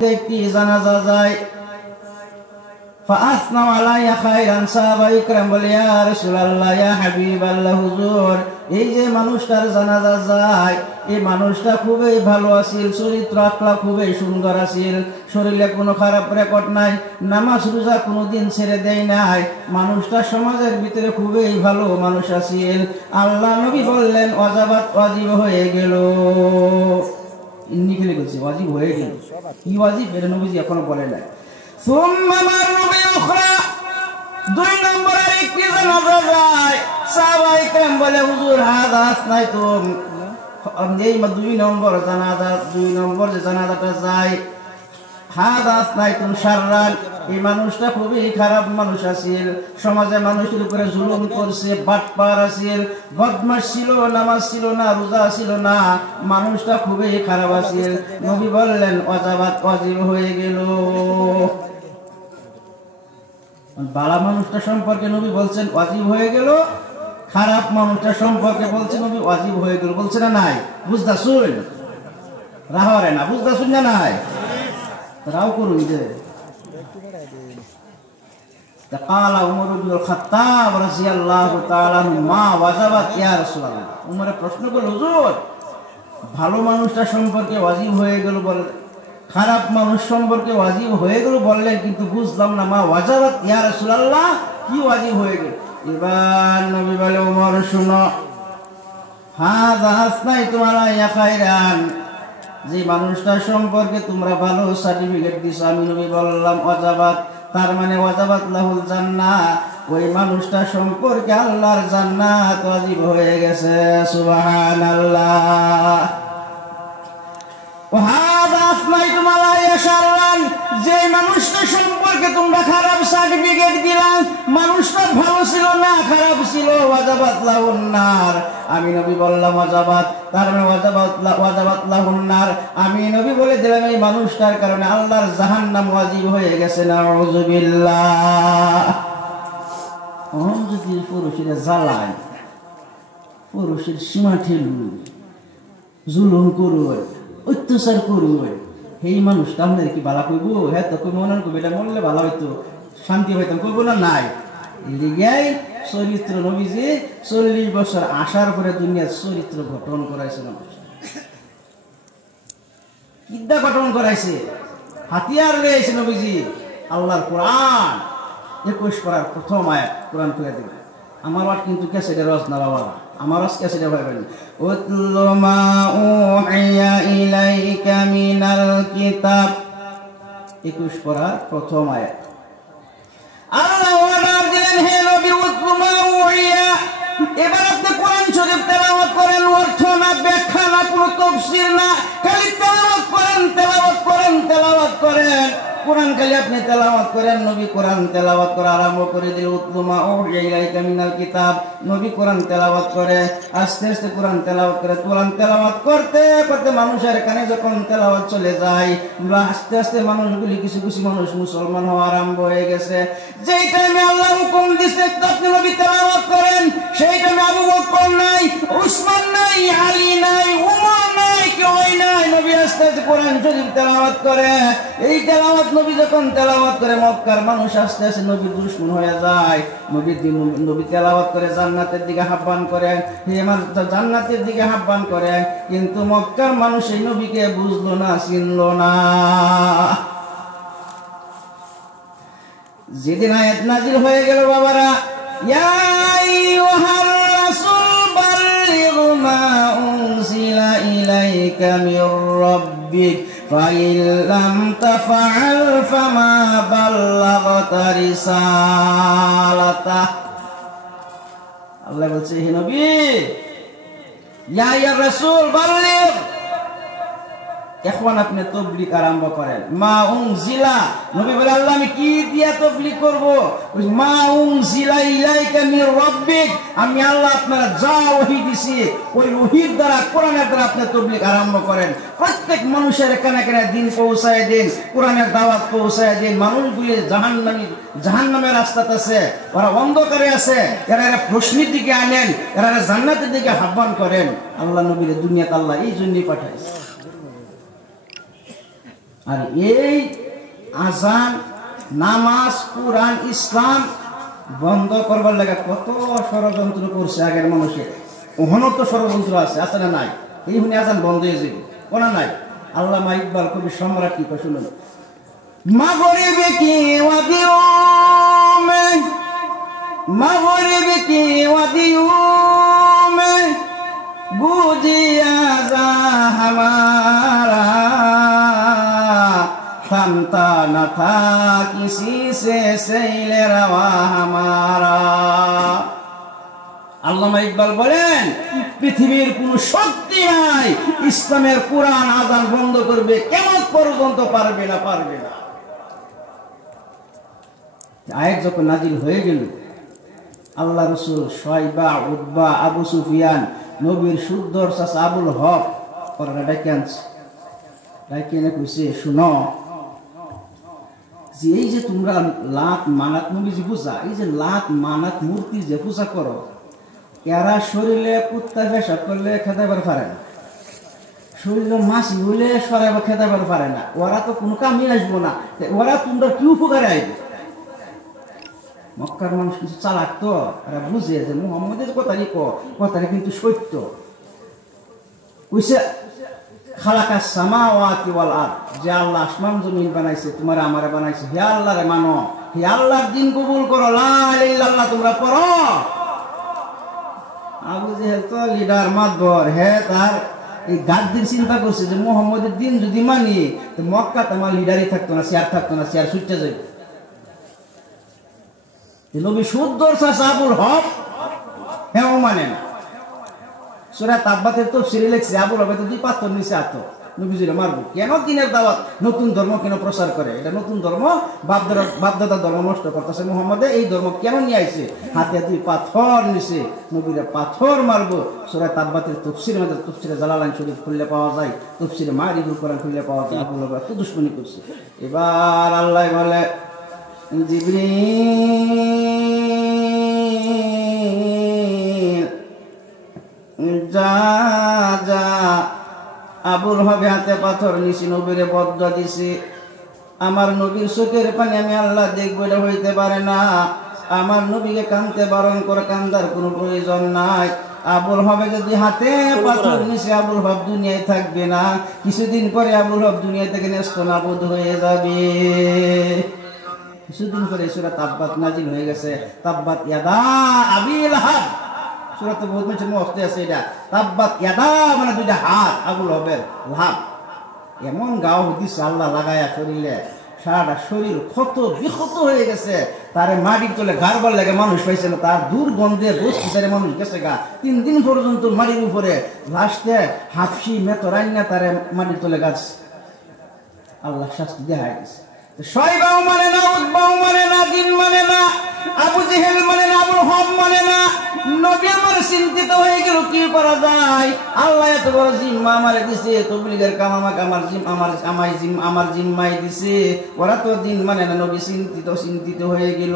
একটি জানাজা যায় ফাআসনাউ আলাইয়া খায়রান সাহাবা ইকরাম বলে ইয়া রাসূলুল্লাহ ইয়া হাবিবাল্লাহ হুজুর এই যে মানুষটার জানাজা যায় এই মানুষটা খুবই ভালো আছিল চরিত্র আখলাক খুবই সুন্দর আছিল শরীরে কোনো খারাপ রেকর্ড নাই নামাজ রোজা কোনোদিন ছেড়ে দেয় নাই মানুষটা সমাজের ভিতরে খুবই ভালো মানুষ আছিল আল্লাহ নবী বললেন ওয়াজিব হয়ে গেল ইন্নি খেলে গেছে ওয়াজিব হয়ে গেল কি ওয়াজিব এটা নবীজি এখনো বলে নাই সুম্মা মারু বিউখরা দুই নম্বর আরেকটি জানাজা যায় সাহাবায়ে কেরাম বলে হুজুর হাদা আসনাইতুম এই দুই নম্বর যে জানাজাটা যায় হাদা আসনাইতুম শাররান এই মানুষটা খুবই খারাপ মানুষ আছিল সমাজে মানুষের উপরে জুলুম করছে বাটপার আছিল বদমাশ ছিল নামাজ ছিল না রোজা ছিল না মানুষটা খুবই খারাপ আছিল নবী বললেন ওয়াজিব হয়ে গেল ভালো মানুষটা সম্পর্কে নবী বলছেন ওয়াজিব হয়ে গেল খারাপ মানুষটা সম্পর্কে বলছেন নবী ওয়াজিব হয়ে গেল বলছে না নাই বুঝদা শুন রাহরে না বুঝদা শুন না নাই রাও করুন যে قال عمر بن الخطاب رضي الله تعالى عنه ما وجبت يا رسول الله উমর প্রশ্ন করল হুজুর ভালো মানুষটা সম্পর্কে ওয়াজিব হয়ে গেল বলে খারাপ মানুষ সম্পর্কে ওয়াজিব হয়ে গেল বললেন কিন্তু বুঝলাম না মা ওয়াজাবাত ইয়া রাসূলুল্লাহ কি ওয়াজিব হয়ে গেল এবার নবী বলে ওমর শুনো হাযা আসনাইতুম আলাইয়া খায়রান যে মানুষটা সম্পর্কে তোমরা ভালো সার্টিফিকেট দিছো আমি নবী বললাম ওয়াজাবাত তার মানে ওয়াজাবাত লাহুল জান্নাহ ওই মানুষটা সম্পর্কে আল্লাহর জান্নাত ওয়াজিব হয়ে গেছে সুবহানাল্লাহ ওয়াহাদা আসনাইতুম আলাইয়া শাররান যে মানুষটা সম্পর্কে তোমরা খারাপ সার্টিফিকেট দিলাম মানুষটা ভালো ছিল না খারাপ ছিল ওয়াজাবাত লাহুন নার আমি নবী বললাম ওয়াজাবাত তার মানে ওয়াজাবাত লাহুন নার আমি নবী বলে দিলাম এই মানুষটার কারণে আল্লাহর জাহান্নাম ওয়াজিব হয়ে গেছে নাউযুবিল্লাহ যদি পুরুষের জ্বালায় পুরুষের সীমা ঠেলুন জুলুম করুন অত্যাচার করুন সেই মানুষটা আপনার কি বালা কইব হ্যাঁ তো মনে করবো এটা মরলে ভালো হইতো শান্তি হইতাম কইব না নাই লিগাই চরিত্র নবীজি 40 বছর আসার পরে দুনিয়ার চরিত্র গঠন করাইছে কিডা গঠন করাইছে হাতিয়ার লইছে নবীজি আল্লাহর কোরআন 21 পারার প্রথম আয়াত কোরআন খুলে দিবেন আমার ওয়াট কিন্তু ক্যাসেটে রস না বাবা আমার রস ক্যাসেটে পাবেন উতলু মা উহিয়া ইলাইকা মিনাল কিতাব 21 পারার প্রথম আয়াত আল্লাহ অর্ডার দিলেন হে নবী উতলু মা উহিয়া এবার আপনি কোরআন শরীফ তেলাওয়াত করেন অর্থ না ব্যাখ্যা না কোনো তাফসীর না খালি তেলাওয়াত করেন কোরআন খালি আপনি তেলাওয়াত করেন নবী কোরআন তেলাওয়াত করা আরম্ভ করে দিল উতলু মা উহিয়া ইলাইকা মিনাল কিতাব নবী কোরআন তেলাওয়াত করে আস্তে আস্তে কোরআন তেলাওয়াত করে কোরআন তেলাওয়াত করতে করতে মানুষের কানে যখন তেলাওয়াত চলে যায় আস্তে আস্তে মানুষগুলি কিছু কিছু মানুষ মুসলমান হওয়া আরম্ভ হয়ে গেছে যেই টাইমে আল্লাহ হুকুম দিয়েছে আপনি নবী তেলাওয়াত করেন সেই টাইমে আবু বকর নাই উসমান নাই আলী নাই উমর নাই কেউ নাই নবী আস্তে আস্তে কোরআন শরীফ তেলাওয়াত করে এই তেলাওয়াত নবী যখন তেলাওয়াত করে মক্কার মানুষ আস্তে আস্তে নবীর দুশমন হয়ে যায় নবী তেলাওয়াত করে জান্নাতের দিকে আহ্বান করে হে আমার জান্নাতের দিকে আহ্বান করে কিন্তু মক্কার মানুষ এই নবীকে বুঝলো না চিনলো না যেদিন আয়াত নাযিল হয়ে গেল বাবারা ইয়া আইয়ুহার রাসূল বাল্লিগ মা উনজিলা ইলাইকা মির রাব্বিক فَإِن لَّمْ تَفْعَلْ فَمَا بَلَّغْتَ رِسَالَتَهُ আল্লাহ বলছে হে নবী ইয়া রাসূল বাল্লিগ এখন আপনি তাবলীগ আরম্ভ করেন মা উনজিলা নবী বলে আল্লাহ আমি কি দিয়া তাবলীগ করব মা উনজিলা ইলাইকা মির রাব্বিক আমি আল্লাহ আপনারা যা ওহী দিছি ওই ওহীর দ্বারা কোরআনের দ্বারা আপনি তাবলীগ আরম্ভ করেন প্রত্যেক মানুষের কানে কানে দিন পৌঁছায় দিন কোরআনের দাওয়াত পৌঁছায় দিন মানুষগুলি জাহান্নামের রাস্তাতে আছে ওরা অন্ধকারে আছে এরা প্রশ্নের দিকে আনেন এরা জান্নাতের দিকে আহ্বান করেন আল্লাহ নবীর দুনিয়াতে আল্লাহ এই জন্যই পাঠাইছে আর এই আজান, নামাজ, কুরআন, ইসলাম বন্ধ করবার লাগে কত ষড়যন্ত্র করছে আগের মানুষে। ওখানেও তো ষড়যন্ত্র আছে, আছে না নাই? এই হুনি আজান বন্ধ হয়ে যাবে, কোনা নাই? আল্লামা ইকবাল কবি সম্রাট কি কয় শুনুন। মাগরিবে কি ওয়াদিউম, মাগরিবে কি ওয়াদিউম গুজিয়া যা হামারা, থামতা না থা কিসি সে সেইলে রওয়া হামারা। আল্লামা ইকবাল বলেন পৃথিবীর কোন শক্তি নাই ইসলামের কুরআন আযান বন্ধ করবে, কিয়ামত পর্যন্ত পারবে না, পারবে না। আয়াত যখন নাজিল হয়ে গেল, আল্লাহ রাসূল শাইবা, উতবা, আবু সুফিয়ান, নবীর সুদ্দর চাচা আবুল হক ওরা ডাইকেনে কইছে, শুনো যে এই যে তোমরা লাত মানাত নবীজি পূজা, এই যে লাত মানাত মূর্তি যে পূজা করো, এরা শরীরে কুত্তা পেশাব করলে খেদাবার পারে না, শরীরে মাছ হইলে সরাইবার খেদাবার পারে না, ওরা তো কোনো কামই আসবো না, ওরা তোমরা কি উপকারে আইবে? মক্কার মানুষ কিছু চালাক তো, এরা বুঝে যে মুহাম্মদের কথাটা কিন্তু সত্য। কইছে খালাকাস সামাওয়াতি ওয়াল আরদ, যে আল্লাহ আসমান জমিন বানাইছে, তোমার আমারে বানাইছে, হে আল্লাহরে মানো, হে আল্লাহর দিন কবুল করো, লা ইলাহা ইল্লাল্লাহ তোমরা পড়ো। আবু জেহেল তো লিডার মাতবর, হে তার এই গাদ্দির চিন্তা করছে যে মুহাম্মদের দিন যদি মানি তো মক্কাতে আমার লিডারই থাকতো না, চেয়ার থাকতো না, চেয়ার ছুটতে যাবে। নবী সুদ্দর চাচা আবুল হক হ্যাঁ মানে না। সূরা তাব্বাতের তাফসীরে লেখছে আবুল হক তো 2 পাথর নিচে আতো নবীজিরে মারবো। কেন দিনের দাওয়াত, নতুন ধর্ম কেন প্রচার করে? এটা নতুন ধর্ম, বাপদাদার ধর্ম নষ্ট করতেছে। মুহাম্মদে এই ধর্ম কেন নিয়ে আইছে? হাতে 2 পাথর নিচে নবীরে পাথর মারবো। সূরা তাব্বাতের তাফসীরের মধ্যে, তাফসীরে জালালাইন শরীফ খুললে পাওয়া যায়, তাফসীরে মারিদুল কোরআন খুললে পাওয়া যায়। আবুল হক এত দুশমনি করছে। এবার আল্লাহ বলে, জিবরিল যা যা, আবুল হবে হাতে পাথর নিছি, নবীরে বদদুয়া দিছি, আমার নবীর চোখের পানি আমি আল্লাহ দেখবো, এটা হইতে পারে না। আমার নবীকে কানতে বারণ করে, কান্দার কোনো প্রয়োজন নাই। আবুল হবে যদি হাতে পাথর নিছে, আবুল হব দুনিয়ায় থাকবে না, কিছুদিন পরে আবুল হব দুনিয়া থেকে নেস্তনাবুদ হয়ে যাবে। কিছুদিন পরে সূরা তাব্বাত নাজিল হয়ে গেছে। তাব্বাত ইয়াদা আবি লাহাব, সূরাতে বহুত মানুষের মুখে আছে এটা। তাব্বাত ইয়াদা মানে 2টা হাত আবুল হবের, লাহাব। এমন গাও দিছে আল্লাহ লাগায়া শরীরে, সারাটা শরীর ক্ষত বিক্ষত হয়ে গেছে। তারে মাটির তলে গারবার লাগে মানুষ পাইছে না, তার দুর্গন্ধে বসতে মানুষ গেছে গা 3 দিন পর্যন্ত মাটির উপরে। লাস্টে হাফসি মেতরাইনা তারে মাটির তলে গাছ, আল্লাহ শাস্তি দেয়া গেছে। শয়বাও মানে না, উতবাও মানে না, দিন মানে না, আবু জেহেল মানে না, আবুল হক মানে না। নবী আমার চিন্তিত হয়ে গেল, কি করা যায়? আল্লাহ এত বড় জিম্মা আমারে দিছে, তবলিগের কাম আমাকে আমার জিম্মাই দিছে, ওরা তো দিন মানে না। নবী চিন্তিত হয়ে গেল।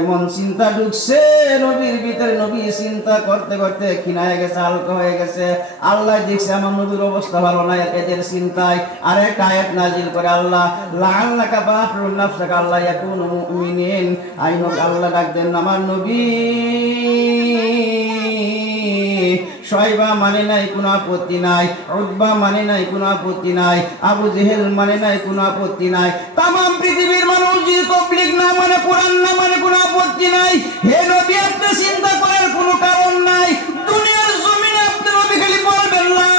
এমন চিন্তা ঢুকছে নবীর ভিতরে, নবী চিন্তা করতে করতে ক্ষীণায় গেছে, হালকা হয়ে গেছে। আল্লাহ দেখছে আমার নবীর অবস্থা ভালো নাই, এদের চিন্তায় আরেকটা আয়াত নাজিল করে আল্লাহ, লাআল্লাকা বাখিউন নাফসাকা আল্লা ইয়াকুনু মুমিনিন। আল্লাহ ডাক দেন, আমার নবী শয়বা মানে নাই, কোনো আপত্তি নাই, উতবা মানে নাই, কোনো আপত্তি নাই, আবু জেহেল মানে নাই, কোনো আপত্তি নাই। তাম পৃথিবীর মানুষ যদি তাবলীগ না মানে, কোরআন না মানে, কোনো আপত্তি নাই। হে নবী আপনি চিন্তা করার কোনো কারণ নাই। দুনিয়ার জমিনে আপনি নবী খালি বলবেন লা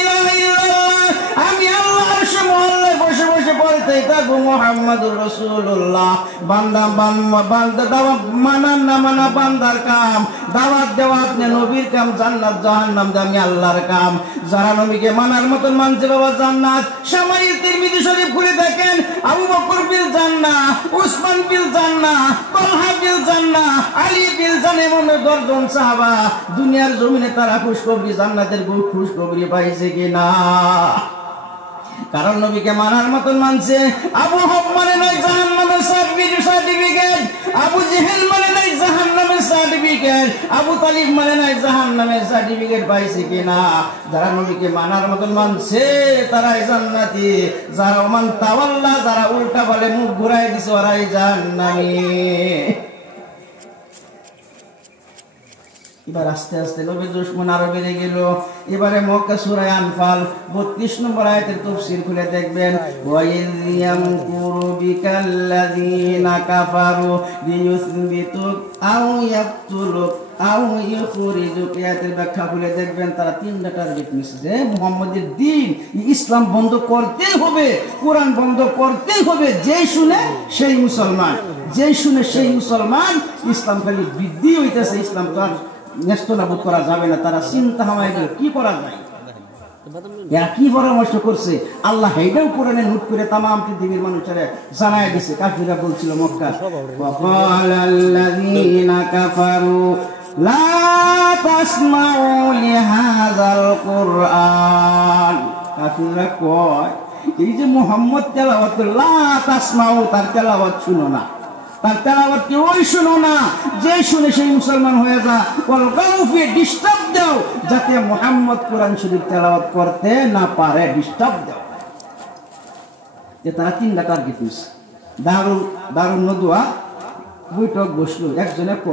ইলাহা ইল্লাল্লাহ, আমি আল্লাহর মহল্লায় বসে বসে বলতে থাকবো মুহাম্মাদুর রাসূলুল্লাহ। বান্দা দাওয়াত মানার না মানা বান্দার কাম, দাওয়াত দেওয়া আপনি নবীর কাম, জান্নাত জাহান্নাম দেওয়া আমি আল্লাহর কাম। যারা নবীকে মানার মতন মানছে বাবা জান্নাত। সামাইল তিরমিজি শরীফ খুলে দেখেন, আবু বকর বিল জান্নাহ, উসমান বিল জান্নাহ, তালহা বিল জান্নাহ, আলী বিল জান্নাহ, এমন 10 জন সাহাবা দুনিয়ার জমিনে তারা খুশখবরি, জান্নাতের খুশখবরি পাইছে কিনা? কারণ নবীকে মানার মতন মানছে। আবু হক মানে নাই জাহান্নামের সার্টিফিকেট, আবু জেহেল মানে নাই জাহান্নামের সার্টিফিকেট, আবু তালিব মানে নাই জাহান্নামের সার্টিফিকেট পাইছে কিনা? যারা নবীকে মানার মতন মানছে তারাই জান্নাতি, যারা ওমান তাওয়াল্লা, যারা উল্টা বলে মুখ ঘুরাই দিছে ওরাই জাহান্নামী। এবার আস্তে আস্তে নবীর দুশমন আরো বেড়ে গেল। এবারে মক্কা সূরা আনফাল 32 নম্বর আয়াতের তাফসীর খুলে দেখবেন, ওয়াইয ইয়ামকুরু বিকাল্লাযীনা কাফারু লিইউসবিতুক আও ইয়াকতুলুক আও ইউখরিজুক। আয়াতের ব্যাখ্যা খুলে দেখবেন, তারা তিনটা টার্গেট নিচ্ছে যে মুহাম্মদের দ্বীন ইসলাম বন্ধ করতেই হবে, কোরআন বন্ধ করতেই হবে। যেই শুনে সেই মুসলমান, যেই শুনে সেই মুসলমান। ইসলাম খালি বৃদ্ধি হইতেছে, ইসলাম তো আর নেস্তনাবুদ করা যাবে না। তারা চিন্তা হামায় গেল কি করা যায়, এরা কি পরামর্শ করছে আল্লাহ এইটাও কোরআনে নোট করে তামাম পৃথিবীর মানুষেরা জানায় দিছে। কাফিররা বলছিল মক্কা, ওয়াকালাল্লাযীনা কাফারু লা তাসমাউ লিহাযাল কুরআন। কাফিররা কয় এই যে মুহাম্মদ তেলাওয়াত করে, লা তাসমাউ, তার তেলাওয়াত শুনো না, তার তেলাওয়াত কেউই শুনো না। যে শুনে সেই মুসলমান হয়ে যা। ওয়ালগাউফি, ডিস্টার্ব দাও যাতে মুহাম্মদ কোরআন শরীফ তেলাওয়াত করতে না পারে, ডিস্টার্ব দাও। যে তারা তিনটা টার্গেট নিছে। দারুন নদুয়া বৈঠক বসলো, একজনে ক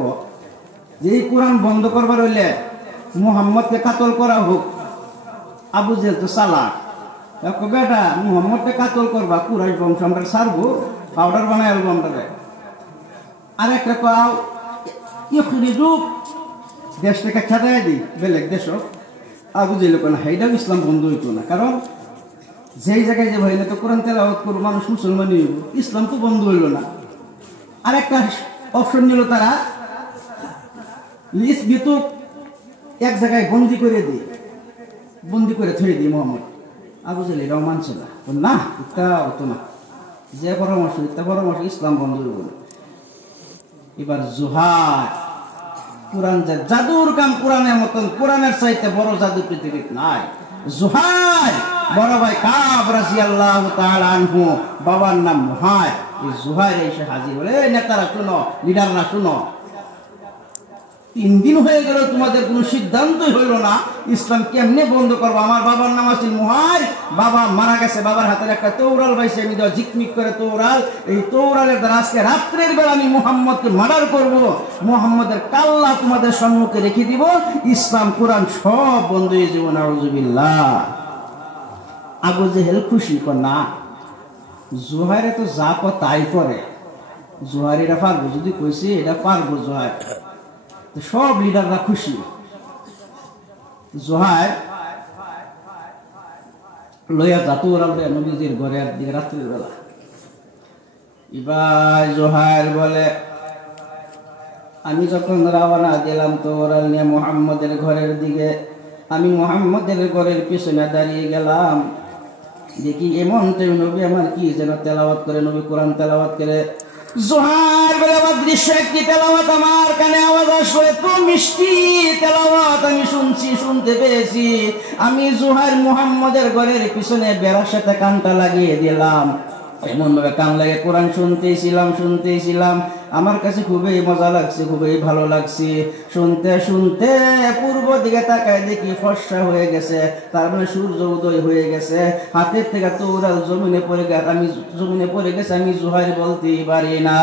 যে এই কোরআন বন্ধ করবার হইলে মুহাম্মদকে কাতল করা হোক। আবু জেহেল তো চালাক, বেটা মুহাম্মদকে কাতল করবা, কুরাইশ বংশ আমরা ছাড়বো, পাউডার বানায় আলবো আমরা। আর একটা কাও ইখরিজুক, দেশ থেকে খেদাই দিই বেলেগ দেশ। আবু জেহেল কয় না, এইটাও ইসলাম বন্ধ হইতো না। কারণ যেই জায়গায় যে ভাইলে তো কোরআন তেলাওয়াত করবো মানুষ মুসলমানই হইব, ইসলাম তো বন্ধ হইল না। আর একটা অপশন নিল তারা, লিস বিতুক, এক জায়গায় বন্দি করে দিই, বন্দি করে থয়ে দিই মোহাম্মদ। আবু জেহেল এটাও মানছে না, না ইত্যা হতো না, যে পরামর্শ ইসলাম বন্ধ হইব না। এবার জুহার, কোরআন যে জাদুর কাম, কোরআনের মতন, কোরআনের চাইতে বড় জাদু পৃথিবীতে নাই। জুহার বড় ভাই কাব রাদিয়াল্লাহু তাআলা আনহু, বাবার নাম মুহার। এই জুহার এসে হাজির হলে, নেতারা শুনো, লিডাররা শুনো, 3 দিন হয়ে গেল তোমাদের কোনো সিদ্ধান্তই হইল না, ইসলাম কেমনে বন্ধ করবো? আমার বাবার নাম আছে মুহার, বাবা মারা গেছে, বাবার হাতের একটা তৌরাল পাইছে, আমি তো ঝিকমিক করে তৌরাল, এই তৌরালের দ্বারা আজকে রাত্রের বেলা আমি মুহাম্মদকে মার্ডার করব, মুহাম্মদের কাল্লা তোমাদের সম্মুখে রেখে দিব, ইসলাম কোরআন সব বন্ধ হয়ে যাবে। নাউযুবিল্লাহ। আবু জেহেল খুশি, না জুহাইরে তো যা কো তাই করে, জুহার এটা পারবো, যদি কইছে এটা পারবো জুহার, সব লিডাররা খুশি। জোহার লইয়া যাতো ওরা নবীজির ঘরের দিকে রাত্রির বেলা। এবার জোহার বলে, আমি যখন রওনা দিলাম তো ওরা নিয়ে মুহাম্মদের ঘরের দিকে, আমি মুহাম্মদের ঘরের পিছনে দাঁড়িয়ে গেলাম, দেখি এমন তো নবী আমার কি যেন তেলাওয়াত করে, নবী কোরআন তেলাওয়াত করে। জোহার বলে, আমার দৃশ্য একটি তেলাওয়াত আমার কানে আওয়াজ আসলো, এত মিষ্টি তেলাওয়াত আমি শুনতে পেয়েছি। আমি জোহার মুহাম্মদের ঘরের পিছনে বেড়ার সাথে কানটা লাগিয়ে দিলাম, এমন ভাবে কান লাগে কোরআন শুনতেছিলাম। আমার কাছে খুবই মজা লাগছে, খুবই ভালো লাগছে। শুনতে শুনতে পূর্ব দিকে তাকায় দেখি ফর্সা হয়ে গেছে, তার মানে সূর্য উদয় হয়ে গেছে। হাতের থেকে তৌরাল জমিনে পড়ে গেছে, আমি জুহার বলতেই পারি না।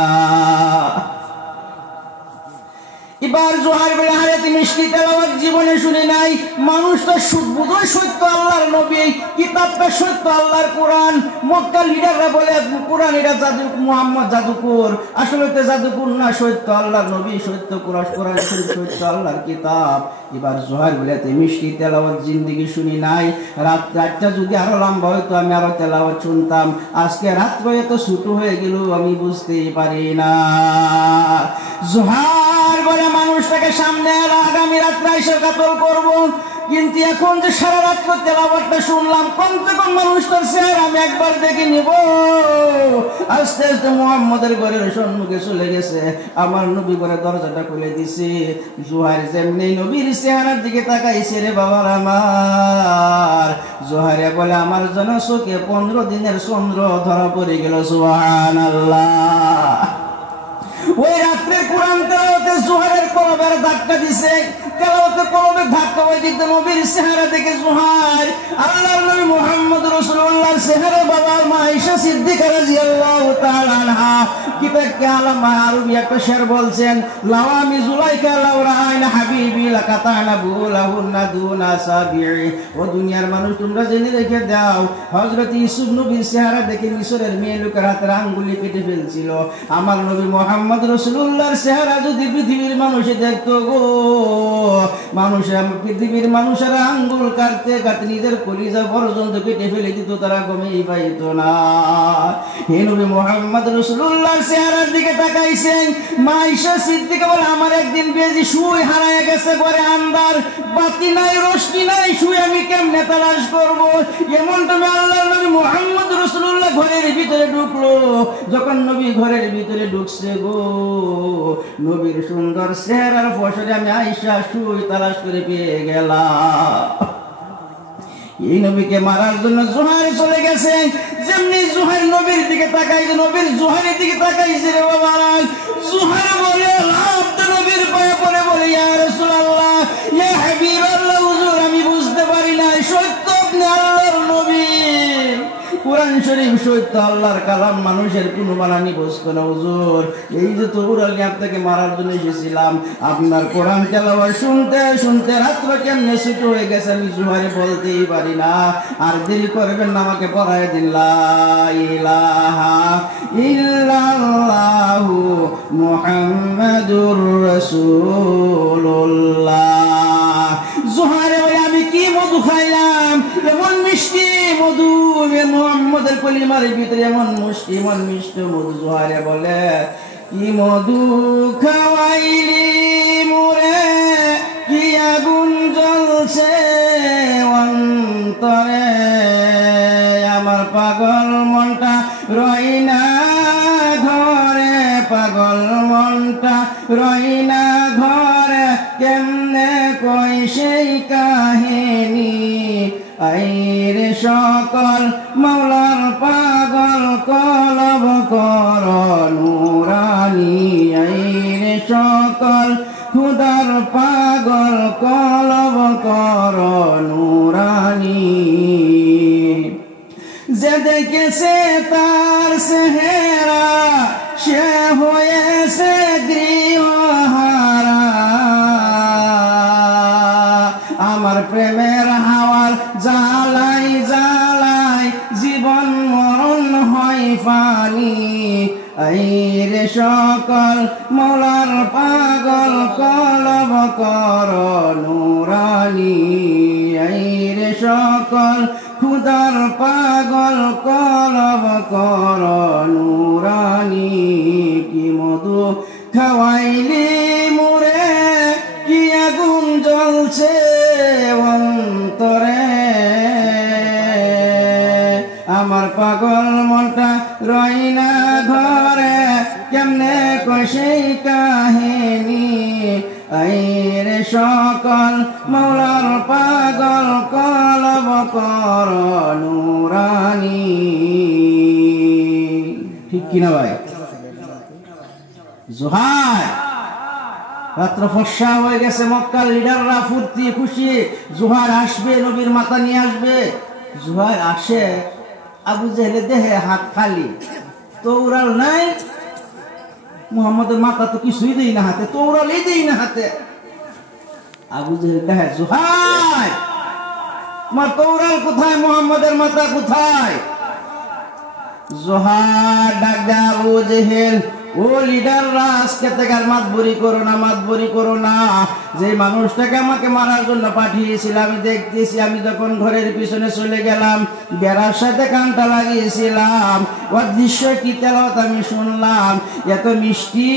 এবার জোহার বেড়ে হারাতে মিষ্টি তেলাওয়াত জীবনে শুনে নাই। মানুষটা বোধহয় সত্য আল্লাহর নবী, কিতাবটা সত্য আল্লাহর কোরআন। মক্কার লিডাররা বলে কোরআন এটা জাদু, মুহাম্মদ জাদুকর। আসলে তো জাদুকর না, সত্য আল্লাহর নবী, সত্য কোরআন, কোরআন সত্য আল্লাহর কিতাব। এবার জোহার বেড়াতে মিষ্টি তেলাওয়াত জিন্দেগি শুনি নাই। রাতটা যদি আরো লম্বা হইতো আমি আরো তেলাওয়াত শুনতাম। আজকে রাত্র এত ছোট হয়ে গেল আমি বুঝতেই পারি না। জোহার বলে, মানুষটাকে সামনে আগামী রাত্রে এসে কাতল করবো, কিন্তু এখন যে সারা রাত্র তেলাওয়াতটা শুনলাম, কমসে কম মানুষটার চেহারা আমি একবার দেখে নিব। আস্তে আস্তে মুহাম্মদের ঘরের সম্মুখে চলে গেছে। আমার নবী ঘরে দরজাটা খুলে দিছে। জুহাইর যেমনি নবীর চেহারার দিকে তাকাইছে, রে বাবার আমার, জুহাইরে বলে আমার জন্য চোখে 15 দিনের চন্দ্র ধরা পড়ে গেল। সুবহানাল্লাহ। ওই রাত্রে কোরআন তেলাওয়াতে জুহাইরের কলবের ধাক্কা দিছে। তেলাওয়াতে কলবের ধাক্কা ওই দিক নবীর চেহারা দেখে জুহাইর আল্লাহর নবী মুহাম্মদ রাসূলুল্লাহর চেহারা বাবা মা আয়েশা সিদ্দিকা রাদিয়াল্লাহু তাআলা আনহা কিতাবকে আলামা আরবি একটা শের বলছেন, লাওয়ামি জুলাইকা লাউরাইনা হাবিবি লাকাতানা বুলাহুন্না দুনা সাবি'i। ও দুনিয়ার মানুষ তোমরা জেনে রেখে দাও, হযরত ইউসুফ নবীর চেহারা দেখে মিশরের মেয়ে লোকের হাতের আঙ্গুলি কেটে ফেলছিল। আমার নবী মুহাম্মদ রাসূলুল্লাহর চেহারা যদি পৃথিবীর মানুষে দেখতো গো, পৃথিবীর মানুষেরা আঙ্গুল কাটতে কাটতে নিজের কলিজা পর্যন্ত কেটে ফেলে দিত, তারা গমেই পাইতো না। হে নবী মুহাম্মদ রাসূলুল্লাহর চেহারার দিকে তাকাইছেন। মা আয়েশা সিদ্দিকা বলে আমার একদিন বেজি শুই হারায় গেছে, ঘরে আন্দার বাতি নাই, রোশনি নাই, শুই আমি কেমনে তালাশ করব। এমন তুমি আল্লাহর নবী মুহাম্মদ রাসূলুল্লাহ ঘরের ভিতরে ঢুকলো। যখন নবী ঘরের ভিতরে ঢুকছে গো, নবীর সুন্দর চেহারার ফসলে আমি আয়েশা শুই তালাশ করে পেয়ে গেলাম। এই নবীকে মারার জন্য জুহাইর চলে গেছে। যেমনি জুহাইর নবীর দিকে তাকাইছে, নবীর জুহাইরের দিকে তাকাইছে, রে বাবা জুহাইর বলে নবীর পায়ে পড়ে বলে, ইয়া রাসূলুল্লাহ, ইয়া হাবিবাল্লাহ, হুজুর আমি বুঝতে পারি না সত্য আপনি আল্লাহর নবী। কোরআন শরীফ সত্য, আল্লাহর কালাম, মানুষের কোনো বানানি বস্তু না হুজুর। এই যে তৌরাল নিয়ে আপনাকে মারার জন্য এসেছিলাম, আপনার কোরআন তেলাওয়াত শুনতে শুনতে রাত্র কেমনে ছুটি হয়ে গেছে আমি জুহাইরে বলতেই পারি না। আর দেরি করবেন না, আমাকে পড়ায় দিন লা ইলাহা ইল্লাল্লাহু মুহাম্মাদুর রাসূলুল্লাহ। জুহাইরে বলে আমি কি মধু খাইলাম, এমন মিষ্টি মধু, মুহাম্মদের কলিমার ভিতরে এমন মুষ্টি এমন মিষ্টি মধু। জুহাইরে বলে কি মধু খাওয়াইলি মোরে, কি আগুন জ্বলছে অন্তরে, আমার পাগল মনটা রই না ঘরে, পাগল মনটা রই না ঘরে, কেমনে কই সেই কাহিনী। আইরে সকল মৌলার পাগল কলব কর নুরানি, আইরে সকল খুদার পাগল কলব কর নুরানি। যে দেখেছে তার চেহারা সে হয়েছে গৃহহারা, আমার প্রেমের হাওয়ার জ্বালাই জ্বালাই জীবন মরণ হয় ফানি। আইরে সকল মৌলার পাগল কলব কর নুরানি, আইরে সকল খুদার পাগল কলব কর নুরানি। কি মধু খাওয়াইলি মোরে, কি আগুন জ্বলছে অন্তরে, আমার পাগল মনটা রই না ঘরে, কেমনে কই সেই কাহিনী। আইরে সকল মৌলার পাগল কলব কর নুরানি। ঠিক কিনা ভাই? জুহাইর রাত্র ফর্সা হয়ে গেছে, মক্কার লিডাররা ফুর্তি খুশি, জুহাইর আসবে, নবীর মাথা নিয়ে আসবে। জুহাইর আসে, আবু জেহেলের দেহে হাত খালি, তৌরাল নাই, মুহাম্মদের মাথা তো কিছুই দেই না হাতে, তৌরালই দেই না হাতে। আবু জেহেল দেখে, জুহাইর তোমার তৌরাল কোথায়, মুহাম্মদের মাথা কোথায়? জুহাইর ডাক দেয়, আবু জেহেল ও লিডাররা আজকে থেকে আর মাতবরি করো না। যে মানুষটাকে আমাকে মারার জন্য পাঠিয়েছিল আমি দেখতেছি, আমি যখন ঘরের পিছনে চলে গেলাম বেড়ার সাথে কানটা লাগিয়েছিলাম, ওর দৃশ্য কি তেলাওয়াত আমি শুনলাম, এত মিষ্টি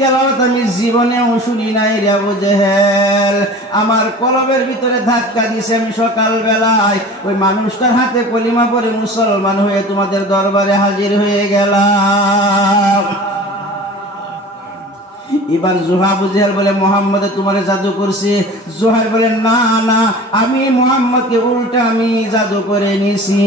তেলাওয়াত আমি জীবনেও শুনি নাই রে আবু জেহেল। আমার কলবের ভিতরে ধাক্কা দিয়েছে, আমি সকাল বেলায় ওই মানুষটার হাতে কলিমা পড়ে মুসলমান হয়ে তোমাদের দরবারে হাজির হয়ে গেলাম। এবার জোহা বুঝেল বলে মোহাম্মদ তোমার জাদু করছে। জোহার বলে না না, আমি মোহাম্মদকে উল্টা আমি জাদু করে নিছি।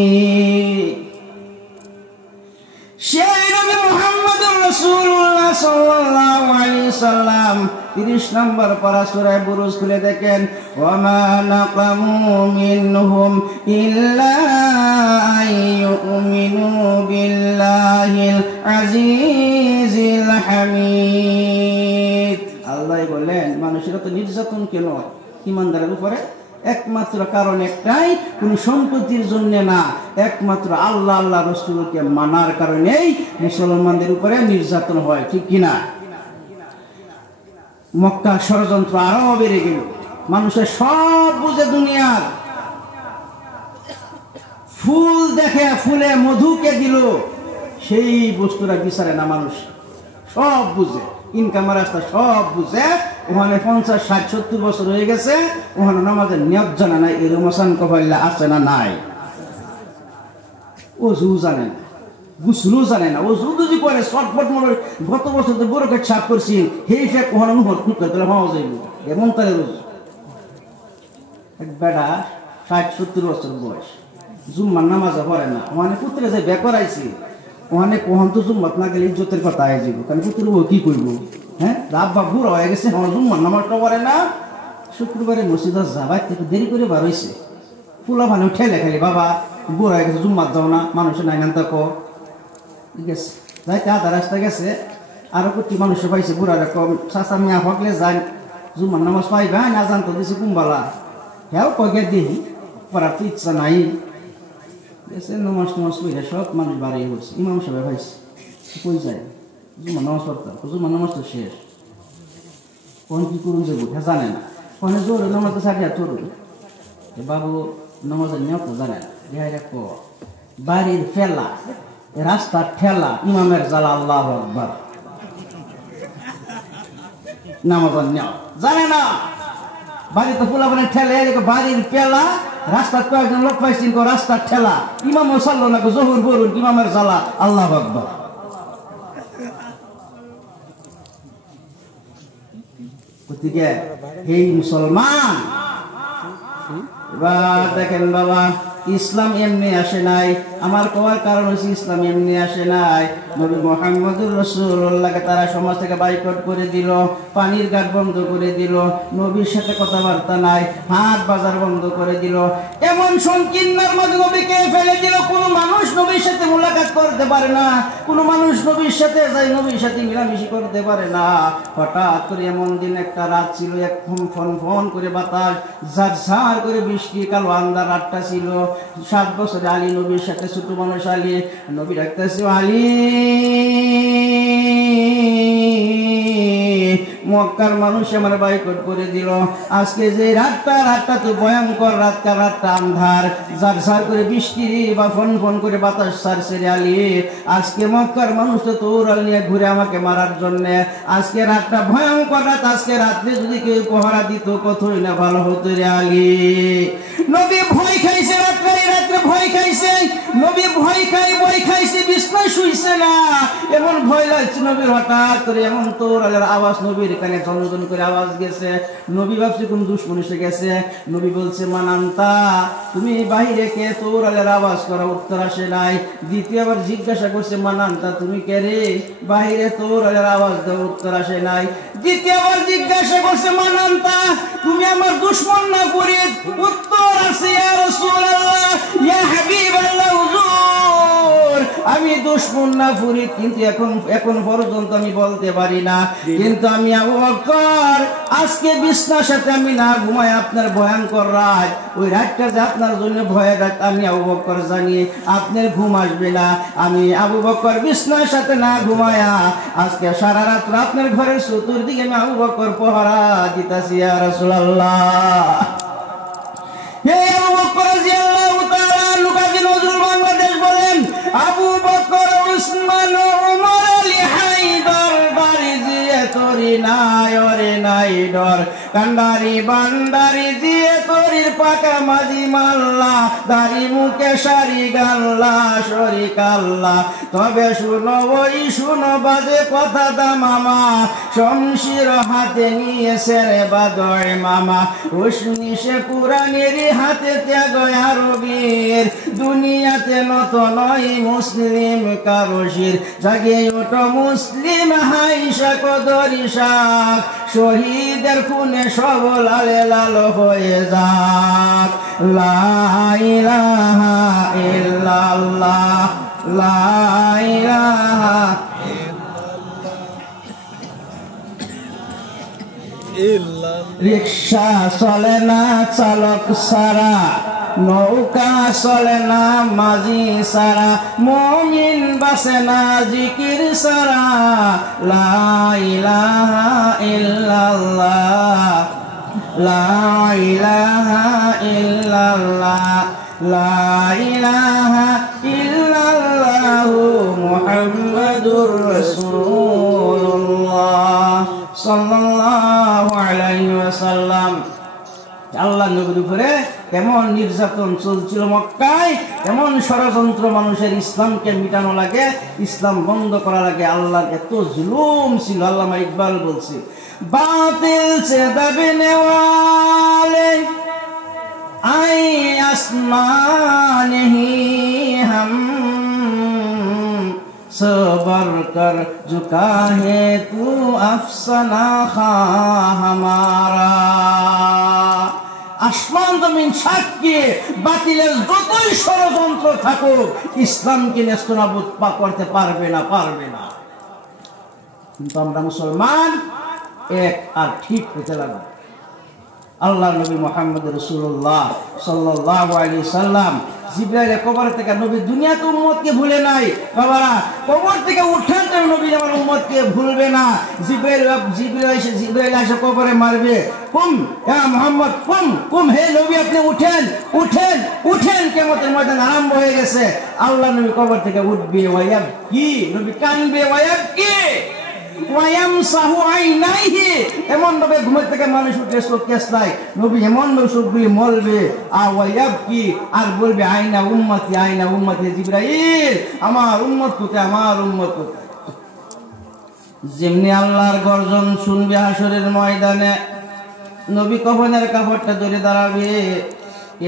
সেই নবী মুহাম্মদুর রাসূলুল্লাহ সাল্লাল্লাহু আলাইহি সাল্লাম 30 নম্বর পারা সূরা বুরুজ খুলে দেখেন, ওয়া মা নাকামু মিনহুম ইল্লা আইয়ুমিনু বিল্লাহিল আজিজিল হামিদ। আল্লাহ বলেন মানুষের তো নির্যাতন কেন ইমানদারের উপরে? একমাত্র কারণ একটাই, কোন সম্পত্তির জন্য না, একমাত্র আল্লাহ আল্লাহ রাসূলকে মানার কারণেই মুসলমানদের উপরে নির্যাতন হয়, ঠিক কিনা? মক্কার ষড়যন্ত্র আরো বেড়ে গেল, মানুষের সব বুঝে দুনিয়ার ফুল দেখে ফুলে মধুকে দিল, সেই বস্তুটা বিচারে না মানুষ, সব বুঝে ইনকাম রাস্তা সব বুঝে। ওখানে 50, 60, 70 বছর হয়ে গেছে, ওখানে নামাজের নিয়ত জানে না, এর মশান কপাল্লা আছে না নাই, ওযু জানে না, গুসলু জানে না, ওযু যদি করে শর্টপট মনে গত বছর তো বড়কে ছাপ করছি সেই ফেক ওখানে মুহূর্ত খুঁজতে তাহলে পাওয়া যাইব এমন তাহলে রোজ। এক বেটা 60, 70 বছর বয়স, জুম্মার নামাজে পড়ে না, ওখানে পুত্রে যে বে করাইছি ওখানে কোহন তো জুম্মাত না গেলে ইজ্জতের কথা আয় যাব, কারণ পুত্র ও কি করবো? হ্যাঁ, রাব্বা বুড়ো হয়ে গেছে, আমার জুম্মার নামাজটা পড়ে না। শুক্রবারে মসজিদে যাবার একটু দেরি করে বার হয়েছে, ফুলা ভালো ঠেলে খালি বাবা বুড়ো হয়ে গেছে জুম্মাত যাও না, মানুষের নাই নাম তাকো, ঠিক আছে যাইতে আধা রাস্তা গেছে, আরো কোটি মানুষে পাইছে বুড়া রকম চাষা মিয়া হকলে যান জুম্মার নামাজ পাইবা না, জানতো দিছে কুম্বালা, হ্যাঁ কয়ে দিই পড়ার তো ইচ্ছা নাই। নমাজ টমাজ কইরা সব মানুষ বাড়িয়ে হচ্ছে, ইমাম সাহেব ভাইছে কই যায় জুম্মার নামাজ পড়তাম, জুম্মার নামাজ তো শেষ, কোন কি করুন যাবো হ্যাঁ জানে না, কোনে জোর নামাজ তো সারিয়া চলুন বাবু নামাজের নিয়ম তো জানে না, রেহাই ক বাড়ির ফেলা রাস্তার ঠেলা ইমামের জ্বালা, আল্লাহু আকবার, নামাজের নিয়ম জানে না, বাড়িতে পোলা মানে ঠেলে বাড়ির পেলা, রাস্তার কয়েকজন লোক পাইছেন রাস্তার ঠেলা, ইমামও সারলো না জহুর বলুন ইমামের জ্বালা, আল্লাহু আকবার। গতিকে এই মুসলমান এবার দেখেন বাবা, ইসলাম এমনি আসে নাই, আমার কোয়ার কারণ হচ্ছে ইসলাম এমনি আসে নাই। নবী মুহাম্মদুর রাসূলুল্লাহকে তারা সমাজ থেকে বাইকট করে দিল, পানির ঘাট বন্ধ করে দিল, নবীর সাথে কথাবার্তা নাই, হাট বাজার বন্ধ করে দিল, এমন সংকীর্ণের মধ্যে নবীকে ফেলে দিল। কোনো মানুষ নবীর সাথে মুলাকাত করতে পারে না, কোনো মানুষ নবীর সাথে যাই নবীর সাথে মিলামিশি করতে পারে না। হঠাৎ করে এমন দিন একটা রাত ছিল, এক ফন ফন করে বাতাস, ঝারঝার করে বৃষ্টি, কালো আন্ধার রাতটা ছিল। 7 বছরে আলী নবীর সাথে ছোট মানুষ আলী, নবী ডাকতেছে আলী, মক্কার মানুষ আমার বাইকট করে দিল, আজকে যে রাতটা তো ভয়ঙ্কর, রাতটা আন্ধার, ঝারঝার করে বৃষ্টি বা ফন ফন করে বাতাস ছাড়ছে রে আলী, আজকে মক্কার মানুষ তো তোর নিয়ে ঘুরে আমাকে মারার জন্য, আজকে রাতটা ভয়ঙ্কর রাত, আজকে রাত্রে যদি কেউ পহরা দিত কতই না ভালো হতো রে আলী। নবী ভয় খাইছে, রাত্রে ভয় খাইছে, নবী ভয় খাইছে, বিছনায় শুইছে না, এমন ভয় লাগছে নবীর। হঠাৎ করে এমন তোর আওয়াজ নবীর কানে ঝনঝন করে আওয়াজ গেছে, নবী ভাবছে কোন দুশ্মন এসে গেছে। নবী বলছে মানান্তা, তুমি বাহিরে কে? তোর আওয়াজ করা উত্তর আসে নাই। দ্বিতীয়বার জিজ্ঞাসা করছে মানান্তা তুমি কে রে? বাহিরে তোর আওয়াজ দেওয়া উত্তর আসে নাই। দ্বিতীয়বার জিজ্ঞাসা করছে মানান্তা তুমি আমার দুশ্মন না করি? উত্তর আছে ইয়া রাসূলুল্লাহ, ইয়া হাবিবাল্লাহ, হুজুর আমি দুশমন না ফুরিদ, কিন্তু এখন পর্যন্ত আমি বলতে পারি না। কিন্তু আমি আবু বকর আজকে বিছনার সাথে আমি না ঘুমাই আপনার ভয়ঙ্কর রাত, ওই রাতটা যে আপনার জন্য ভয়ের রাত আমি আবু বকর জানি আপনার ঘুম আসবে না। আমি আবু বকর বিছনার সাথে না ঘুমায়া আজকে সারা রাত আপনার ঘরের চতুর্দিকে আমি আবু বকর পহরা দিতাছি ইয়া রাসূলুল্লাহ। হে আবু বকর রাদিয়াল্লাহু তাআলা লুকাজি নজরুল বাংলাদেশ বলেন, আবু বকর উসমান ওমর আলী হায়দার বারিজিয়ে তোরি নাই ওরে নাই ডর, কান্ডারি বান্ডারি জিয়ে তোরির পাকা মাঝি মাল্লা, দাড়ি মুখে সারি গাল্লা শরিক আল্লাহ। তবে শুনো ওই শুনো বাজে কথা দা মামা, শমশির হাতে নিয়েছে রে বাদয় মামা, রোশনি সে পুরানের হাতে ত্যাগ আরবীর, দুনিয়াতে নত নয় মুসলিম কারশির, জাগে ওঠো মুসলিম হাইশা কদরি শাক, শহীদের খুনে সব লালে লাল হয়ে যাক। লা ইলাহা ইল্লাল্লাহ, লা ইলাহা রিক্সা চলে না চালক সারা, নৌকা চলে না মাঝি সারা, মুমিন বাসে না জিকির সারা। লা ইলাহা ইল্লাল্লাহ, লা ইলাহা ইল্লাল্লাহ, লা ইলাহা ইল্লাল্লাহু মুহাম্মাদুর রাসূলুল্লাহ সাল্লাল্লাহু আলাইহি ওয়াসাল্লাম। আল্লাহ নবীর উপরে কেমন নির্যাতন চলছিল মক্কায়, কেমন ষড়যন্ত্র মানুষের ইসলামকে মিটানো লাগে, ইসলাম বন্ধ করা লাগে, আল্লাহর এত জুলুম ছিল। আল্লামা ইকবাল বলছে, বাতিল সে দাবিনে ওয়ালে আই আসমান হি হাম, सबर कर झुका है तू अफसाना खा हमारा। আসমান জমিন সাক্ষী, বাতিলের যতই ষড়যন্ত্র থাকুক ইসলামকে নেস্তনাবুদ করতে পারবে না, পারবে না। কিন্তু আমরা মুসলমান এক আর ঠিক হতে লাগবে। আল্লাহ নবী মুহাম্মদ রাসূলুল্লাহ সাল্লাল্লাহু আলাইহি সাল্লাম জিবরাইলের কবর থেকে, নবী দুনিয়াতে উম্মতকে ভুলে নাই বাবারা, কবর থেকে উঠান তো নবী আমার উম্মতকে ভুলবে না। জিবরাইল এসে কবরে মারবে, কুম ইয়া মুহাম্মদ কুম কুম, হে নবী আপনি উঠেন উঠেন উঠেন, কিয়ামতের ময়দান আরম্ভ হয়ে গেছে। আল্লাহ নবী কবর থেকে উঠবে, ওয়ায়াব কি নবী কানবে, ওয়ায়াব কি ওয়ায়ামসাহু আইনাইহি, এমন ভাবে ঘুমের থেকে মানুষ উঠে চোখ কেসলাই, নবী এমন ভাবে চোখগুলি মলবে, আর ওয়ায়াব কি আর বলবে আইনা উম্মতি আইনা উম্মতি, জিবরাইল আমার উম্মত কোথায়, আমার উম্মত কোথায়। যেমনি আল্লাহর গর্জন শুনবে হাসরের ময়দানে, নবী কফনের কাপড়টা ধরে দাঁড়াবে,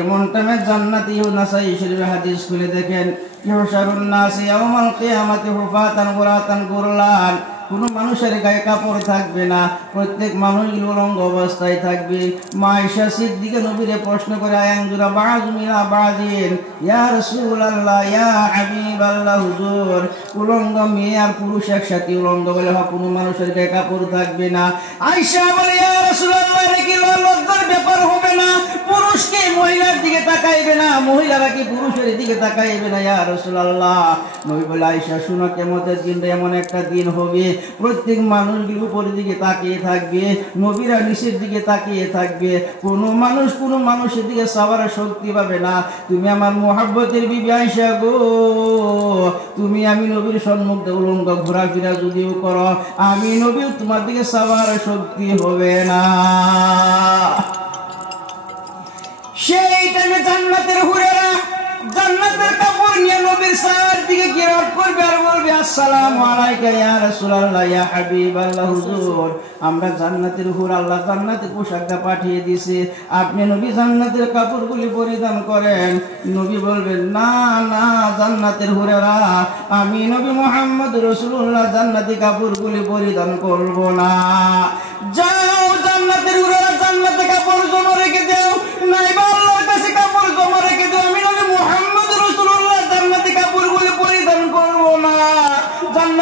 এমন টাইমে জান্নাতি নাসাই শরীফ হাদিস খুলে দেখেন, ইহশারুন নাস ইয়াউমাল কিয়ামাতি হুফাতান গুরাতান গুরলান, কোন মানুষের গায়ে কাপড় থাকবে না, প্রত্যেক মানুষগুলো উলঙ্গ অবস্থায় থাকবে। মা আয়েশা সিদ্দিকা নবীরে প্রশ্ন করে, আয়ানজুরা বাযুমিনা বাযিন ইয়া রাসূলুল্লাহ ইয়া হাবিবাল্লাহ, হুজুর উলঙ্গ মেয়ে আর পুরুষ একসাথে উলঙ্গ বলে কোন মানুষের গায়ে কাপড় থাকবে না। আয়েশা বলে, ইয়া রাসূলুল্লাহ এটা কি লজ্জার ব্যাপার হবে না? পুরুষকে মহিলার দিকে তাকাইবে না, মহিলারা কি পুরুষের দিকে তাকাইবে না ইয়া রাসূলুল্লাহ? নবী বলে, আয়েশা শুনো, কিয়ামতের দিনটা এমন একটা দিন হবে প্রত্যেক মানুষগুলো উপরের দিকে তাকিয়ে থাকবে, নবীরা নিচের দিকে তাকিয়ে থাকবে, কোন মানুষের দিকে চাওয়ার শক্তি পাবে না। তুমি আমার মুহাব্বতের বিবি আয়েশা গো, তুমি আমি নবীর সম্মুখে উলঙ্গ ঘোরাফেরা যদিও করো, আমি নবীও তোমার দিকে চাওয়ার শক্তি হবে না। সেই টাইমে জান্নাতের হুরেরা জান্নাতের কাপড় নিয়ে নবীর চারদিকে ঘেরাও করবে আর বলবে, আসসালামু আলাইকা ইয়া রাসূলুল্লাহ ইয়া হাবিবাল্লাহ, হুজুর আমরা জান্নাতের হুর, আল্লাহ জান্নাতের পোশাকটা পাঠিয়ে দিয়েছে, আপনি নবী জান্নাতের কাপড়গুলি পরিধান করেন। নবী বলবেন, না না জান্নাতের হুরেরা, আমি নবী মুহাম্মদ রাসূলুল্লাহ জান্নাতি কাপড়গুলি পরিধান করব না। যাও জান্নাতের হুরেরা জান্নাতে কাপড় জমা রেখে দাও, নাইবা আল্লাহর কাছে কাপড় জমা রেখে দাও, আমি নবী মুহাম্মদ রাসূলুল্লাহ জান্নাতি কাপড়গুলি পরিধান করব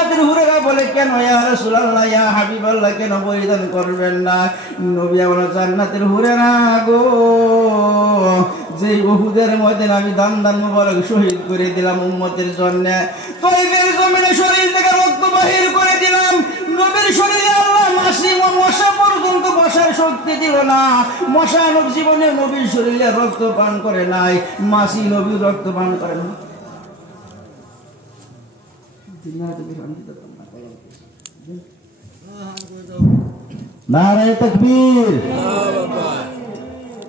জান্নাতের হুরেরা বলে কেন ইয়া রাসূলুল্লাহ ইয়া হাবিবাল্লাহ কেন পরিধান করবেন না? নবী বলে জান্নাতের হুরেরা গো, যে উহুদের ময়দানে আমি দান মুবারক শহীদ করে দিলাম উম্মতের জন্য, তাইফের জমিনে শরীর থেকে রক্ত বাহির করে দিলাম, নবীর শরীরে আল্লাহ মাছি ও মশা পর্যন্ত বসার শক্তি দিল না। মশা নবী জীবনে নবীর শরীরে রক্ত পান করে নাই, মাছি নবীর রক্ত পান করে না। নারে তাকবীর,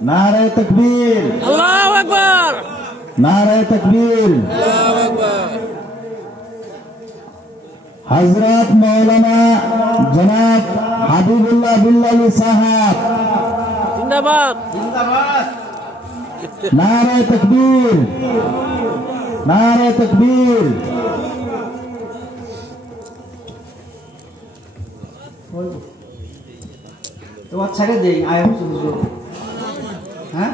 নারে তাকবীর, আল্লাহু আকবার, নারে তাকবীর। আল্লাহু আকবার। हजरत मौलाना जनाब हबीबुल्लाह बिल्लाली साहब जिंदाबाद, जिंदाबाद। नारे तकबीर, नारे तकबीर। तो अच्छा के दें आया जो हाँ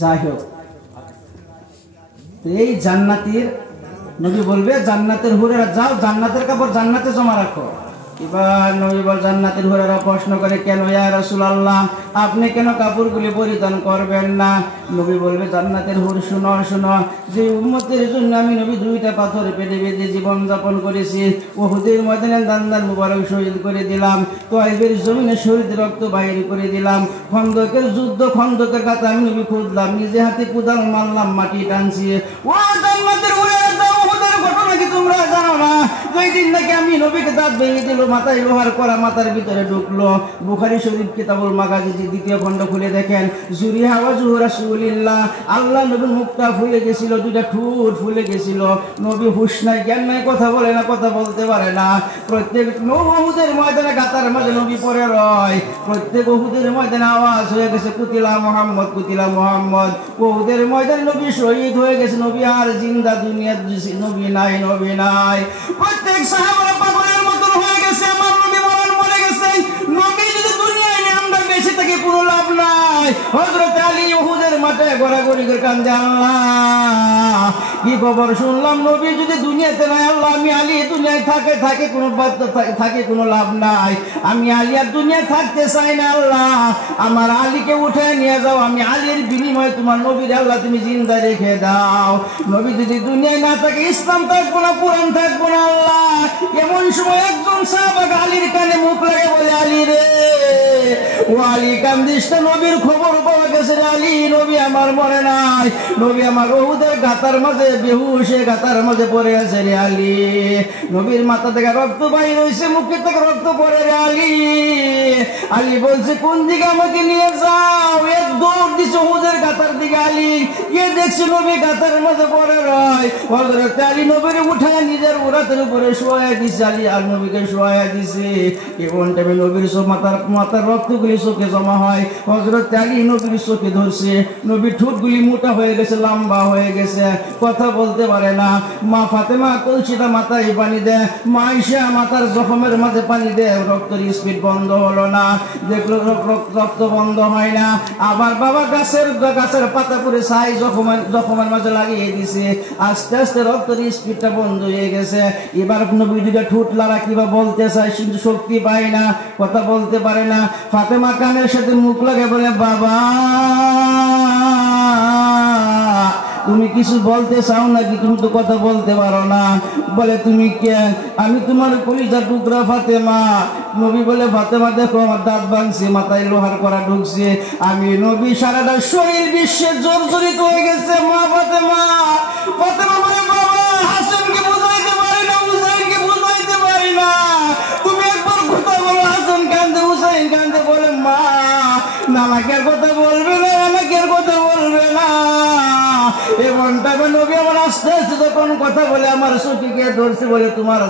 যাই হোক, তো এই জান্নাতের নবী বলবে জান্নাতের হুরেরা যাও জান্নাতের কাপড় জান্নাতে জমা রাখো। এবার নবী বল জান্নাতের হুরেরা প্রশ্ন করে কেন ইয়া রাসূলুল্লাহ আপনি কেন কাপড়গুলি পরিধান করবেন না? নবী বলবে জান্নাতের হুর শুনো শুনো, যে উম্মতের জন্য আমি নবী দুইটা পাথর পেটে বেঁধে জীবন যাপন করেছি, উহুদের ময়দানে দান মুবারক শহীদ করে দিলাম, তাইফের জমিনে শহীদ রক্ত বাহির করে দিলাম, খন্দকের যুদ্ধ খন্দকের কথা আমি নবী খুঁজলাম, নিজে হাতে কুদাল মারলাম, মাটি টানছি। ও জান্নাতের হুরেরা যাও, উহুদের ঘটনা কি তোমরা জানো না? দুই দিন নাকি আমি নবীকে দাঁত ভেঙে দিল, মাথায় লোহার করা মাথার ভিতরে ঢুকলো। বুখারী শরীফ কিতাবুল মাগাজি দ্বিতীয় খণ্ড খুলে দেখেন, জুরিহা ওয়াজহু রাসূলিল্লাহ, আল্লাহ নবীর মুখটা ফুলে গেছিল, দুইটা ঠোঁট ফুলে গেছিল, নবী হুঁশ নাই জ্ঞান নাই, কথা বলে না, কথা বলতে পারে না। প্রত্যেক উহুদের ময়দানে গাতার মাঝে নবী পড়ে রয়, প্রত্যেক উহুদের ময়দানে আওয়াজ হয়ে গেছে কুতিলা মুহাম্মদ, কুতিলা মুহাম্মদ। উহুদের ময়দানে নবী শহীদ হয়ে গেছে, নবী আর জিন্দা, দুনিয়ার নবী নাই, নবী নাই। প্রত্যেক সাহাবারা পাগলের মতন হয়ে গেছে, আমার নবী মরে গেছে, নবী যদি দুনিয়ায় নেই আমরা বেঁচে থেকে কোনো লাভ নাই। হযরত আলী উহুদের মাঠে গড়াগড়ি করে কান্দে, আল্লাহ কি খবর শুনলাম, নবী যদি দুনিয়াতে নাই, আল্লাহ আমি আলী দুনিয়ায় থাকে কোনো থাকে কোনো লাভ নাই, আমি আলী আর দুনিয়ায় থাকতে চাই না, আল্লাহ আমার আলীকে উঠে নিয়ে যাও, আমি আলীর বিনিময়ে তোমার নবীর আল্লাহ তুমি জিন্দা রেখে দাও। নবী যদি দুনিয়ায় না থাকে, ইসলাম থাকবো না, কোরআন থাকবো না, আল্লাহ। এমন সময় একজন সাহাবা আলীর কানে মুখ লাগে বলে, আলী রে ও আলী কান্দিস না, নবীর খবর পাওয়া গেছে রে আলী, নবী আমার মরে নাই, নবী আমার উহুদের গাতার মাঝে বেহুশে গাতার মাঝে পড়ে আছে রে আলী, নবীর মাথা থেকে রক্ত বাইর হইছে, মুখে থেকে রক্ত পড়ে রে আলী। আলী বলছে কোন দিকে আমাকে নিয়ে যাও, এক দৌড় দিছে উহুদের গাতার দিকে আলী, এ দেখছে নবী গাতার মাঝে পড়ে রয়। হযরত আলী নবীর উঠায় নিজের উরাতের উপরে শোয়া দিছে, আলী আর নবীকে শোয়া দিছে। এমন টাইমে নবীর মাথার রক্তগুলি চোখে জমা হয়, হযরত আলী নবীর চোখে ধরছে, নবীর ঠোঁটগুলি মোটা হয়ে গেছে, লম্বা হয়ে গেছে, কথা বলতে পারে না। মা ফাতেমা কলসিটা মাথায় পানি দেয়, মা আয়েশা মাথার জখমের মাঝে পানি দেয়, রক্তের স্পিড বন্ধ হলো না, দেখলো রক্ত বন্ধ হয় না। আবার বাবা গাছের পাতা পরে ছাই জখমের মাঝে লাগিয়ে দিছে, আস্তে আস্তে রক্তের স্পিডটা বন্ধ হয়ে গেছে। এবার নবী দুইটা ঠোঁট লাড়া কিবা বলতে চায়, কিন্তু শক্তি পায় না, কথা বলতে পারে না। ফাতেমা কানের সাথে মুখ লাগে বলে, বাবা তুমি কিছু বলতে চাও নাকি, তুমি তো কথা বলতে পারো না। বলে তুমি কে? আমি তোমার কলিজার টুকরা ফাতেমা। নবী বলে, ফাতেমা দেখো আমার দাঁত ভাঙছে, মাথায় লোহার করা ঢুকছে, আমি নবী সারাটা শরীর বিশ্বে জর্জরিত হয়ে গেছে। মা ফাতেমা বলে, বাবা হাসানকে বুঝাইতে পারি না, হুসাইনকে বুঝাইতে পারি না, তুমি একবার কথা বলো। হাসান কান্দে, হুসাইন কান্দে, বলে মা নামাকের কথা বলবে না, আমাকের কথা বলবে না। এমনটা নবী আমার আস্তে আস্তে যখন কথা বলে আমার চোখকে ধরছে, বলে তোমার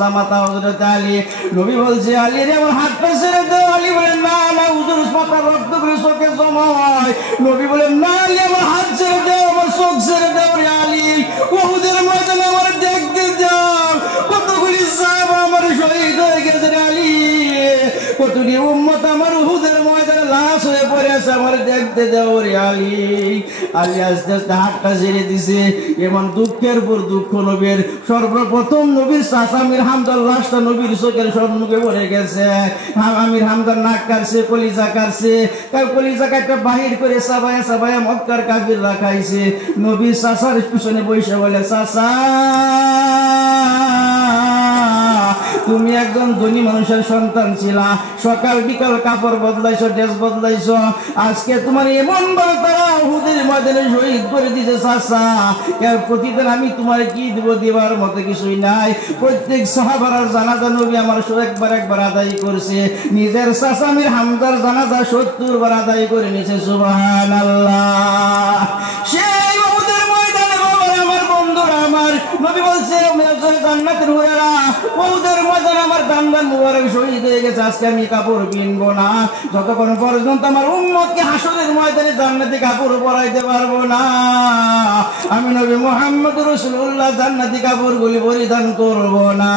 জামাতা হযরত আলী। নবী বলছে, আলী রে আমার হাতটা ছেড়ে দাও। আলী বলে, না না হুজুর, মাথার রক্তগুলো চোখে জমা হয়। নবী বলে, না আলী আমার হাত ছেড়ে দাও, আমার চোখ ছেড়ে দাও রে আলী, উহুদের ময়দানে আমার দেখতে যাও, কতগুলি সাহাবা আমার শহীদ হয়ে গেছে রে আলী, কতটি উম্মত আমার উহুদের ময়দানে লাশ হয়ে পড়ে গেছে, আমার দেখতে দাও রে আলী। আলী আস্তে আস্তে হাতটা ছেড়ে দিছে। এমন দুঃখের পর দুঃখ নবীর। সর্বপ্রথম নবীর চাচা আমির হামদার লাশটা নবীর চোখের সম্মুখে পড়ে গেছে। আমির হামদার নাক কাটছে, কলিজা কাটছে, কলিজা কাটটা বাহির করে সাবায়া সাবায়া মক্কার কাফির রাখাইছে। নবীর চাচার পিছনে বসে বলে, চাচা তুমি একজন ধনী মানুষের সন্তান ছিলা, সকাল বিকাল কাপড় বদলাইছো, ড্রেস বদলাইছো, আজকে তোমার এমন ভাবে তারা উহুদের ময়দানে শহীদ করে দিছে চাচা, এর প্রতিদিন আমি তোমার কি দিব, দিবার মতো কিছুই নাই। প্রত্যেক সাহাবার জানাজা নবী আমার একবার আদায় করছে। নিজের চাচা আমির হামদার জানাজা 70 বার আদায় করে নিছে। সুবহানাল্লাহ। সেই উহুদের ময়দানে বাবা আমার বন্ধুরা আমার নবী বলছে, জান্নাতের হুরেরা উহুদের ময়দানে আমার দান্দান মুবারক শহীদ হয়ে গেছে, আজকে আমি কাপড় কিনবো না যতক্ষণ পর্যন্ত আমার উম্মতকে হাসরের ময়দানে জান্নাতি কাপড় পরাইতে পারবো না। আমি নবী মুহাম্মদ রাসূলুল্লাহ জান্নাতি কাপড়গুলি পরিধান করব না।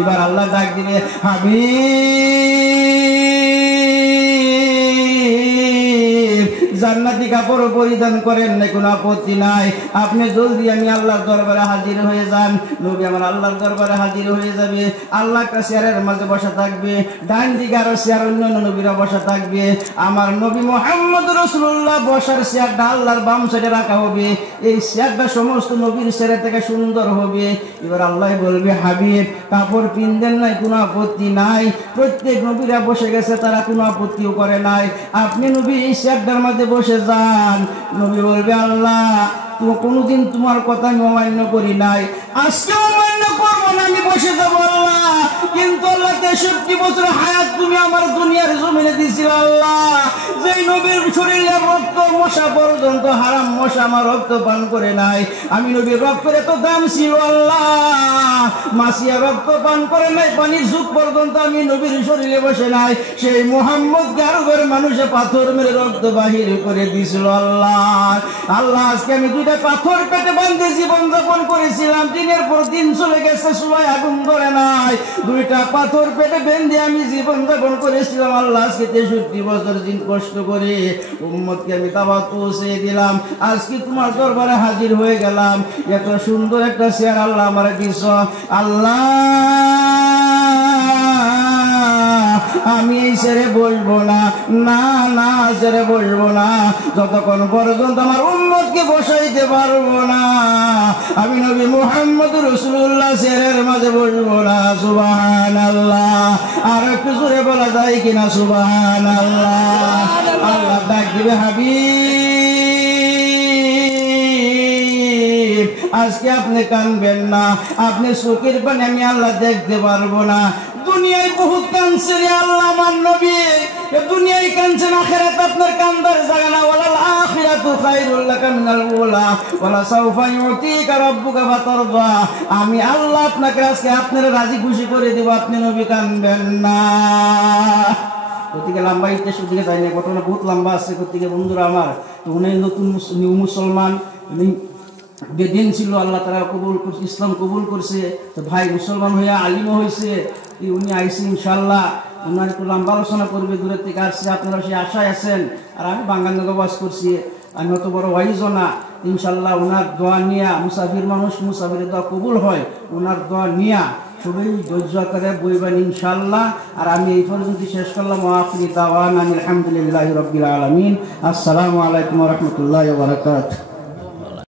এবার আল্লাহ ডাক দিবে, হাবিব জান্নাতি কাপড় পরিধান করেন না, কোনো আপত্তি নাই, আপনি জলদি আমি আল্লাহর দরবারে হাজির হয়ে যান। নবী আমার আল্লাহর দরবারে হাজির হয়ে যাবে। আল্লাহ একটা চেয়ারের মাঝে বসা থাকবে, ডান দিকে আরো চেয়ার অন্যান্য নবীরা বসা থাকবে। আমার নবী মুহাম্মদ রাসূলুল্লাহ বসার চেয়ারটা আল্লাহর বাম সাইডে রাখা হবে। এই চেয়ারটা সমস্ত নবীর চেয়ারের থেকে সুন্দর হবে। এবার আল্লাহ বলবে, হাবিব কাপড় পিনদেন নাই, কোনো আপত্তি নাই, প্রত্যেক নবীরা বসে গেছে, তারা কোনো আপত্তিও করে নাই, আপনি নবী এই চেয়ারটার মাঝে বসে যান। নবী বলবে, আল্লাহ তুমি কোনোদিন তোমার কথা আমি অমান্য করি নাই, আজকে অমান্য করবো না, আমি বসে যাবো আল্লাহ। কিন্তু আল্লাহ 63 বছর হায়াত তুমি আমার দুনিয়ার জমিনে দিয়েছিল আল্লাহ, যেই নবীর শরীরের রক্ত মশা পর্যন্ত হারাম মশা আমার রক্ত পান করে নাই। আমি নবীর রক্তের এত দাম ছিল আল্লাহ, মাসিয়া রক্ত পান করে নাই, পানির যুগ পর্যন্ত আমি নবীর শরীরে বসে নাই। সেই মুহাম্মদকে আরবের মানুষে পাথর মেরে রক্ত বাহির করে দিয়েছিল আল্লাহ। আল্লাহ আজকে আমি 2টা পাথর পেটে বাঁধে জীবন যাপন করেছিলাম, দিনের পর দিন চলে গেছে, সবাই আগুন ধরে নাই, 2টা পাথর পেটে বেঁধে আমি জীবন যাপন করেছিলাম আল্লাহ। আজকে 63 বছর দিন কষ্ট করে উম্মতকে আমি দাওয়াত পৌঁছে দিলাম, আজকে তোমার দরবারে হাজির হয়ে গেলাম। এত সুন্দর একটা চেয়ার আল্লাহ আমার দিছ আল্লাহ, আমি এই ছেড়ে বসবো না, না না ছেড়ে বসবো না, যতক্ষণ পর্যন্ত আমার উম্মতকে বসাইতে পারবো না। আমি নবী মুহাম্মদ রাসূলুল্লাহ চেয়ারের মাঝে বসবো না। সুবহানাল্লাহ। আর একটু জোরে বলা যায় কিনা? সুবহানাল্লাহ। আল্লাহ ডাক দিবে, হাবিব আজকে আপনি কানবেন না, আপনি চোখের পানি আমি আল্লাহ দেখতে পারবো না। দুনিয়ায় বহুত কানছে রে আল্লাহ আমার নবী, দুনিয়ায় কানছেন, আখিরাত আপনার কান্দার জায়গা না। ওয়ালাল আখিরাতু খায়রুল লাকা মিনাল উলা ওয়ালা সাওফা ইউতিকা রাব্বুকা ফাতারদা। আমি আল্লাহ আপনাকে আজকে আপনারা রাজি খুশি করে দেব, আপনি নবী কানবেন না। কোথেকে লম্বা ইতিহাস দিকে যাই না, ঘটনা বহুত লম্বা আছে। কোথেকে বন্ধুরা আমার, তো উনি নতুন মুসলমান বেদিন ছিল, আল্লাহ তারা কবুল করছে, ইসলাম কবুল করছে, তো ভাই মুসলমান হয়ে আলিমও হয়েছে, উনি আইসি ইনশাল্লাহ ওনার একটু লম্বা আলোচনা করবে, দূরের থেকে আসছে, আপনারা সেই আশায় আছেন। আর আমি বাঙ্গানগর বাস করছি, আমি অত বড় ওয়াইজও না, ইনশাল্লাহ ওনার দোয়া নিয়া, মুসাফির মানুষ মুসাফিরের দোয়া কবুল হয়, ওনার দোয়া নিয়া সবাই ধৈর্য করে বইবেন ইনশাল্লাহ। আর আমি এই পর্যন্ত শেষ করলাম। আখিরি দাওয়ানা আলহামদুলিল্লাহি রাব্বিল আলামিন। আসসালামু আলাইকুম ওয়া রাহমাতুল্লাহি ওয়া বারাকাতুহু।